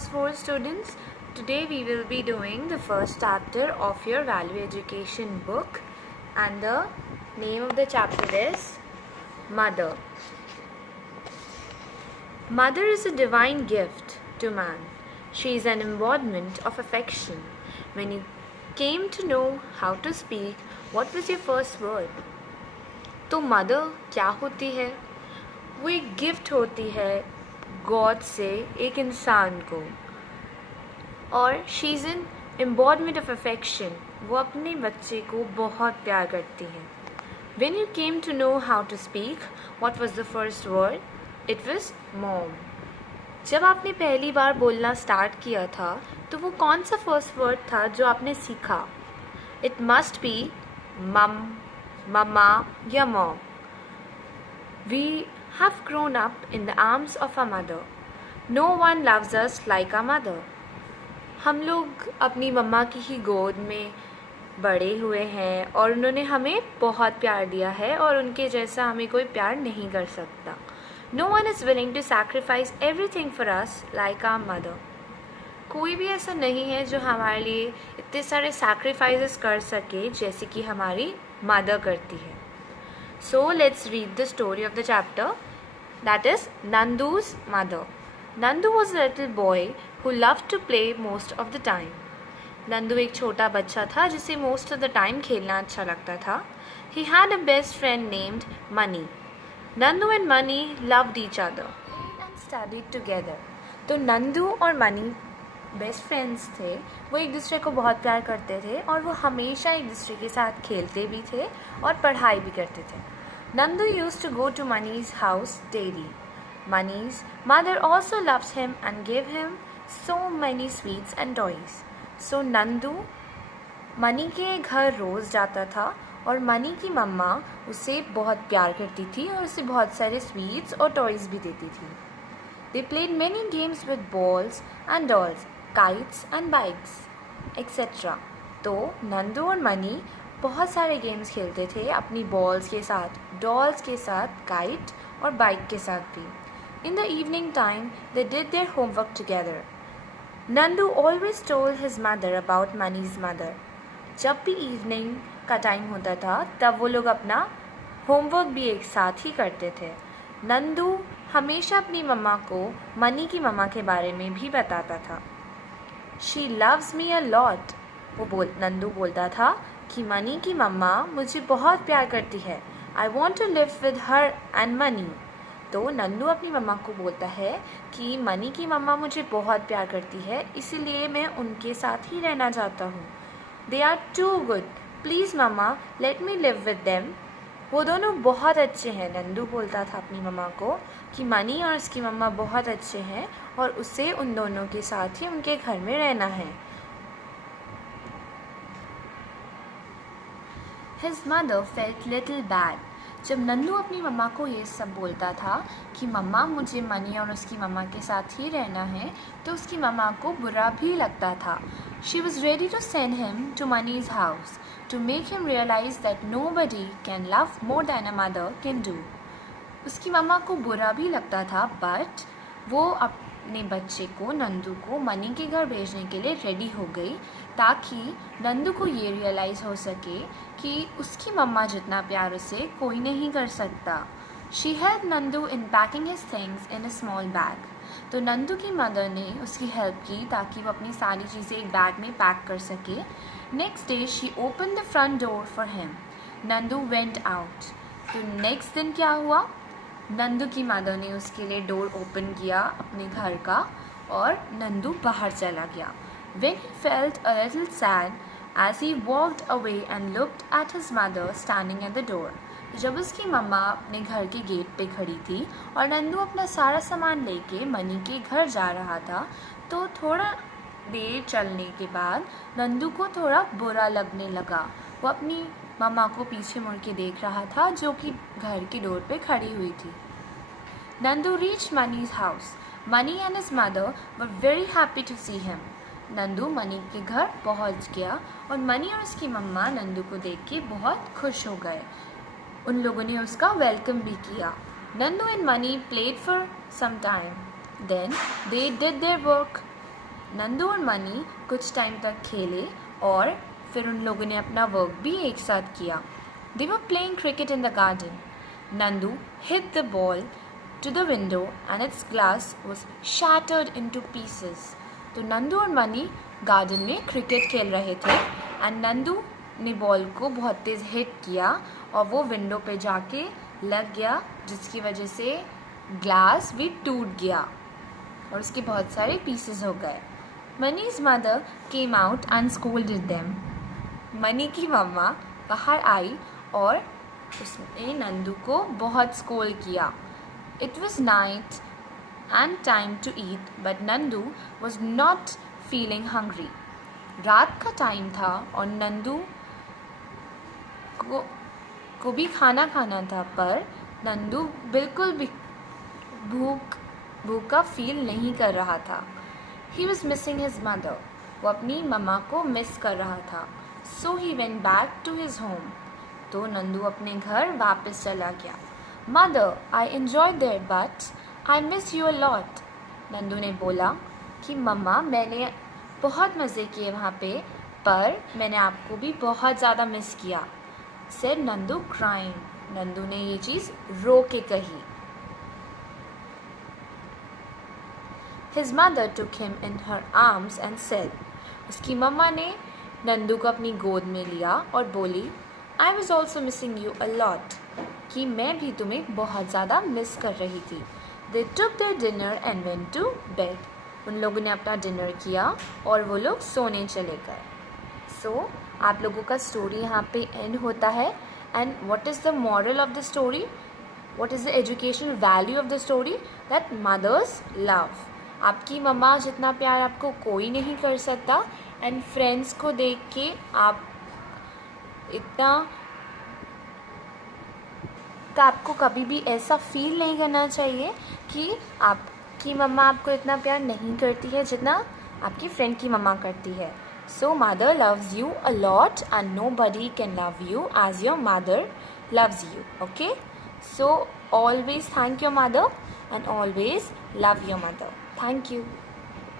Class 4 students. Today we will be doing the first chapter of your Value Education book, and the name of the chapter is Mother. Mother is a divine gift to man. She is an embodiment of affection. When you came to know how to speak, what was your first word? तो mother क्या होती है? वो एक gift होती है God से एक इंसान को, और she is an एम्बॉडमेंट of affection. वो अपने बच्चे को बहुत प्यार करती हैं. When you came to know how to speak, what was the first word? It was mom. जब आपने पहली बार बोलना स्टार्ट किया था तो वो कौन सा फर्स्ट वर्ड था जो आपने सीखा? It must be mum, mama या mom. We have grown up in the arms of our mother. No one loves us like our mother. हम लोग अपनी मम्मा की ही गोद में बड़े हुए हैं और उन्होंने हमें बहुत प्यार दिया है और उनके जैसा हमें कोई प्यार नहीं कर सकता. No one is willing to sacrifice everything for us like our mother. कोई भी ऐसा नहीं है जो हमारे लिए इतने सारे सैक्रिफाइसेस कर सके जैसे कि हमारी मदर करती है. So let's read the story of the chapter, that is Nandu's mother. Nandu was a little boy who loved to play most of the time. Nandu एक छोटा बच्चा था जिसे most of the time खेलना अच्छा लगता था. He had a best friend named Mani. Nandu and Mani loved each other and studied together. तो नंदू और मनी बेस्ट फ्रेंड्स थे. वो एक दूसरे को बहुत प्यार करते थे और वो हमेशा एक दूसरे के साथ खेलते भी थे और पढ़ाई भी करते थे. Nandu used to go to मनीज house daily. मनीज mother also loves him and give him so many sweets and toys. So Nandu money के घर रोज़ जाता था और मनी की मम्मा उसे बहुत प्यार करती थी और उसे बहुत सारे स्वीट्स और टॉयज़ भी देती थी. They played many games with balls and dolls, kites and bikes, etc. तो नंदू और मनी बहुत सारे गेम्स खेलते थे अपनी बॉल्स के साथ, डॉल्स के साथ, काइट और बाइक के साथ भी. In the evening time, they did their homework together. Nandu always told his mother about Mani's mother. जब भी इवनिंग का टाइम होता था तब वो लोग अपना होमवर्क भी एक साथ ही करते थे. नंदू हमेशा अपनी मम्मा को मनी की मम्मा के बारे में भी बताता था. She loves me a lot. Nandu बोलता था कि मनी की मम्मा मुझे बहुत प्यार करती है. I want to live with her and money. तो नंदू अपनी मम्मा को बोलता है कि मनी की मम्मा मुझे बहुत प्यार करती है, इसीलिए मैं उनके साथ ही रहना चाहता हूँ. They are too good. Please mama let me live with them. वो दोनों बहुत अच्छे हैं. नंदू बोलता था अपनी मम्मा को कि मनी और उसकी मम्मा बहुत अच्छे हैं और उसे उन दोनों के साथ ही उनके घर में रहना है. His mother felt little bad. जब नंदू अपनी मम्मा को ये सब बोलता था कि मम्मा मुझे मनी और उसकी मम्मा के साथ ही रहना है, तो उसकी मम्मा को बुरा भी लगता था. She was ready to send him to Mani's house to make him realize that nobody can love more than a mother can do. उसकी मम्मा को बुरा भी लगता था, बट वो अपने बच्चे को नंदू को मनी के घर भेजने के लिए रेडी हो गई ताकि नंदू को ये रियलाइज़ हो सके कि उसकी मम्मा जितना प्यार उसे कोई नहीं कर सकता. She help Nandu in packing his things in a small bag. तो नंदू की मदर ने उसकी हेल्प की ताकि वो अपनी सारी चीज़ें एक बैग में पैक कर सके. Next day she open the front door for him. Nandu went out. तो नेक्स्ट दिन क्या हुआ? नंदू की मदर ने उसके लिए डोर ओपन किया अपने घर का और नंदू बाहर चला गया. When he felt a little sad as he walked away and looked at his mother standing at the door. जब उसकी मम्मा अपने घर के गेट पे खड़ी थी और नंदू अपना सारा सामान लेके मनी के घर जा रहा था, तो थोड़ा देर चलने के बाद नंदू को थोड़ा बुरा लगने लगा. वो अपनी मम्मा को पीछे मुड़ के देख रहा था जो कि घर की डोर पे खड़ी हुई थी. Nandu reached Mani's house. Mani and his mother were very happy to see him. Nandu money के घर पहुंच गया और मनी और उसकी मम्मा नंदू को देख के बहुत खुश हो गए. उन लोगों ने उसका वेलकम भी किया. Nandu and money played for some time. Then they did their work. Nandu और मनी कुछ टाइम तक खेले और फिर उन लोगों ने अपना वर्क भी एक साथ किया. They were playing cricket in the garden. Nandu hit the ball to the window and its glass was shattered into pieces. तो नंदू और मनी गार्डन में क्रिकेट खेल रहे थे एंड नंदू ने बॉल को बहुत तेज़ हिट किया और वो विंडो पे जाके लग गया, जिसकी वजह से ग्लास भी टूट गया और उसके बहुत सारे पीसेस हो गए. मनीज mother came out and scolded them. Money की मम्मा बाहर आई और उसने नंदू को बहुत स्कोल्ड किया. It was night and time to eat, but Nandu was not feeling hungry. रात का टाइम था और नंदू को भी खाना खाना था, पर नंदू बिल्कुल भी भूखा फील नहीं कर रहा था. He was missing his mother. वो अपनी मम्मा को मिस कर रहा था. So he went back to his home. तो नंदू अपने घर वापस चला गया. Mother, I enjoyed there, but I miss you a lot. Nandu ने बोला कि मम्मा मैंने बहुत मज़े किए वहाँ पे, पर मैंने आपको भी बहुत ज़्यादा मिस किया. Said Nandu crying. नंदू ने ये चीज़ रो के कही. His mother took him in her arms and said. उसकी मम्मा ने नंदू को अपनी गोद में लिया और बोली, I was also missing you a lot. कि मैं भी तुम्हें बहुत ज़्यादा मिस कर रही थी. They took their dinner and went to bed. उन लोगों ने अपना डिनर किया और वो लोग सोने चले गए. So, आप लोगों का स्टोरी यहाँ पे एंड होता है. And what is the moral of the story? What is the educational value of the story? That mothers love. आपकी मम्मा जितना प्यार आपको कोई नहीं कर सकता. एंड फ्रेंड्स को देख के आप इतना तो आपको कभी भी ऐसा फील नहीं करना चाहिए कि आपकी मम्मा आपको इतना प्यार नहीं करती है जितना आपकी फ्रेंड की मम्मा करती है. सो mother loves you a lot and nobody can love you as your mother loves you. Okay, so always thank your mother and always love your mother. Thank you.